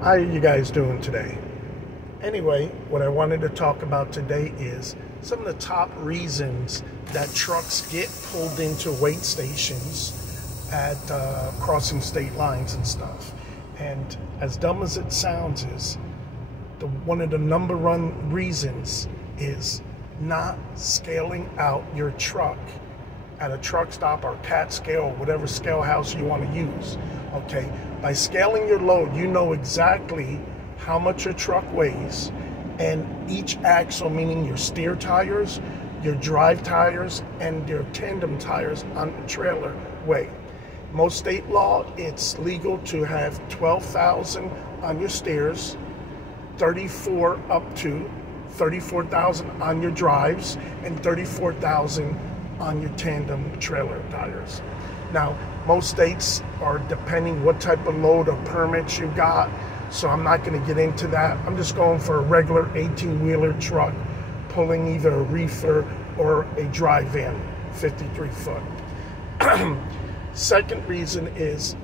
How are you guys doing today? Anyway, what I wanted to talk about today is some of the top reasons that trucks get pulled into weight stations at crossing state lines and stuff. And as dumb as it sounds, is one of the number one reasons is not scaling out your truck at a truck stop or cat scale, whatever scale house you want to use. Okay, by scaling your load, you know exactly how much your truck weighs, and each axle, meaning your steer tires, your drive tires, and your tandem tires on the trailer weigh. Most state law, it's legal to have 12,000 on your steers, 34 up to 34,000 on your drives, and 34,000 on your tandem trailer tires. Now, most states are depending what type of load or permits you got, so I'm not going to get into that. I'm just going for a regular 18-wheeler truck pulling either a reefer or a dry van, 53 foot. Second reason is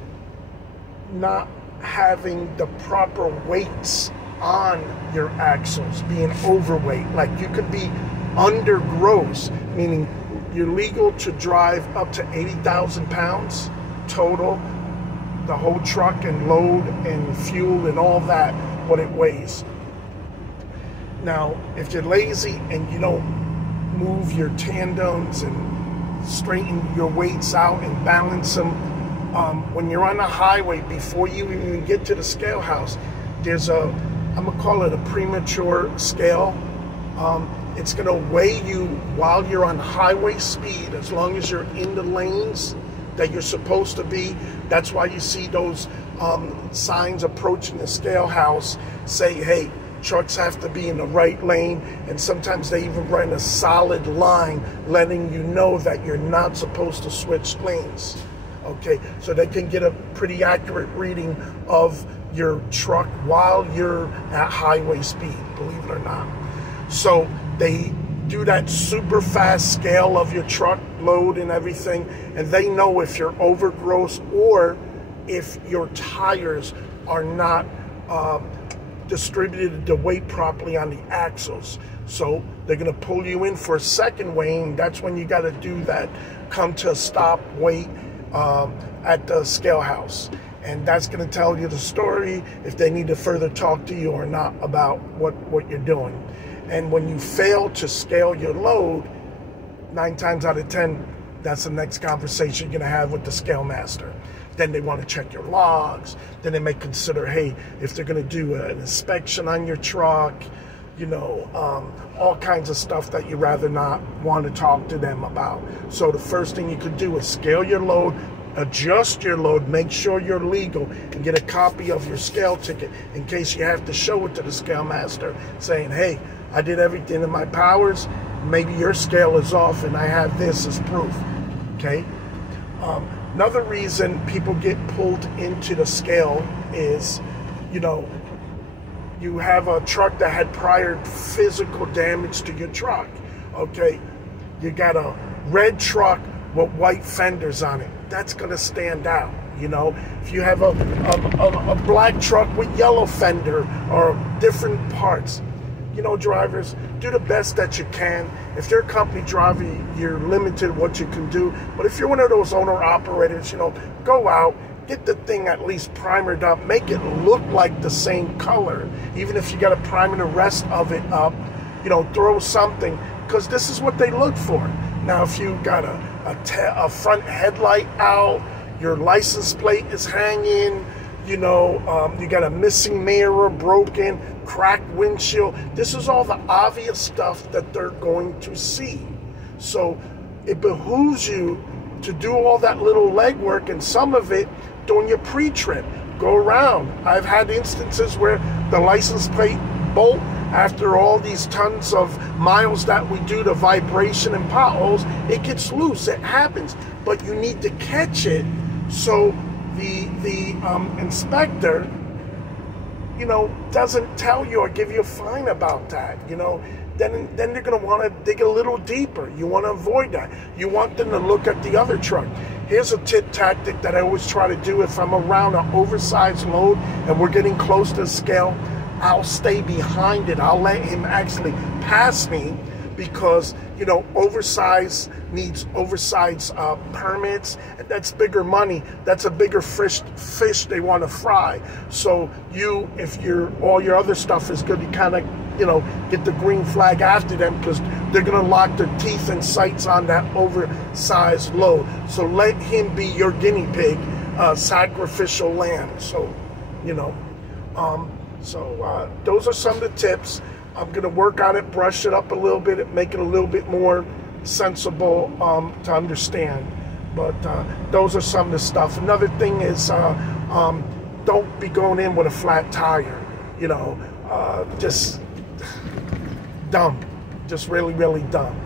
not having the proper weights on your axles, being overweight. Like, you could be under gross, meaning you're legal to drive up to 80,000 pounds total, the whole truck and load and fuel and all that, what it weighs. Now, if you're lazy and you don't move your tandems and straighten your weights out and balance them, when you're on the highway, before you even get to the scale house, there's I'm gonna call it a premature scale. It's gonna weigh you while you're on highway speed, as long as you're in the lanes that you're supposed to be. That's why you see those signs approaching the scale house say, hey, trucks have to be in the right lane, and sometimes they even run a solid line letting you know that you're not supposed to switch lanes. Okay, so they can get a pretty accurate reading of your truck while you're at highway speed, believe it or not. So they do that super fast scale of your truck load and everything, and they know if you're over gross or if your tires are not distributed the weight properly on the axles. So they're going to pull you in for a second weighing. That's when you got to do that come to a stop weight at the scale house. And that's going to tell you the story if they need to further talk to you or not about what you're doing. And when you fail to scale your load, 9 times out of 10, that's the next conversation you're going to have with the scale master. Then they want to check your logs. Then they may consider, hey, if they're going to do an inspection on your truck, you know, all kinds of stuff that you rather not want to talk to them about. So the first thing you could do is scale your load, adjust your load, make sure you're legal, and get a copy of your scale ticket in case you have to show it to the scale master saying, hey, I did everything in my powers, maybe your scale is off and I have this as proof. Okay. Another reason people get pulled into the scale is, you know, you have a truck that had prior physical damage to your truck. Okay, you got a red truck with white fenders on it. That's gonna stand out. You know, if you have a black truck with yellow fender or different parts, you know, drivers, do the best that you can. If you're a company driver, you're limited what you can do. But if you're one of those owner-operators, you know, go out, get the thing at least primered up, make it look like the same color. Even if you got to prime the rest of it up, you know, throw something, because this is what they look for. Now, if you got a front headlight out, your license plate is hanging, you know, you got a missing mirror, broken, cracked windshield. This is all the obvious stuff that they're going to see. So it behooves you to do all that little legwork, and some of it during your pre-trip. Go around. I've had instances where the license plate bolt, after all these tons of miles that we do to vibration and potholes, it gets loose. It happens. But you need to catch it so the inspector, you know, doesn't tell you or give you a fine about that. You know, then they're going to want to dig a little deeper. You want to avoid that. You want them to look at the other truck. Here's a tip tactic that I always try to do. If I'm around an oversized load and we're getting close to the scale, I'll stay behind it. I'll let him actually pass me, because, you know, oversized needs oversized permits. That's bigger money. That's a bigger fish they want to fry. So you, if all your other stuff is good, you kind of, you know, get the green flag after them, because they're going to lock their teeth and sights on that oversized load. So let him be your guinea pig, sacrificial lamb. So, you know, those are some of the tips. I'm going to work on it, brush it up a little bit, make it a little bit more sensible to understand. But those are some of the stuff. Another thing is, don't be going in with a flat tire. You know, just dumb. Just really, really dumb.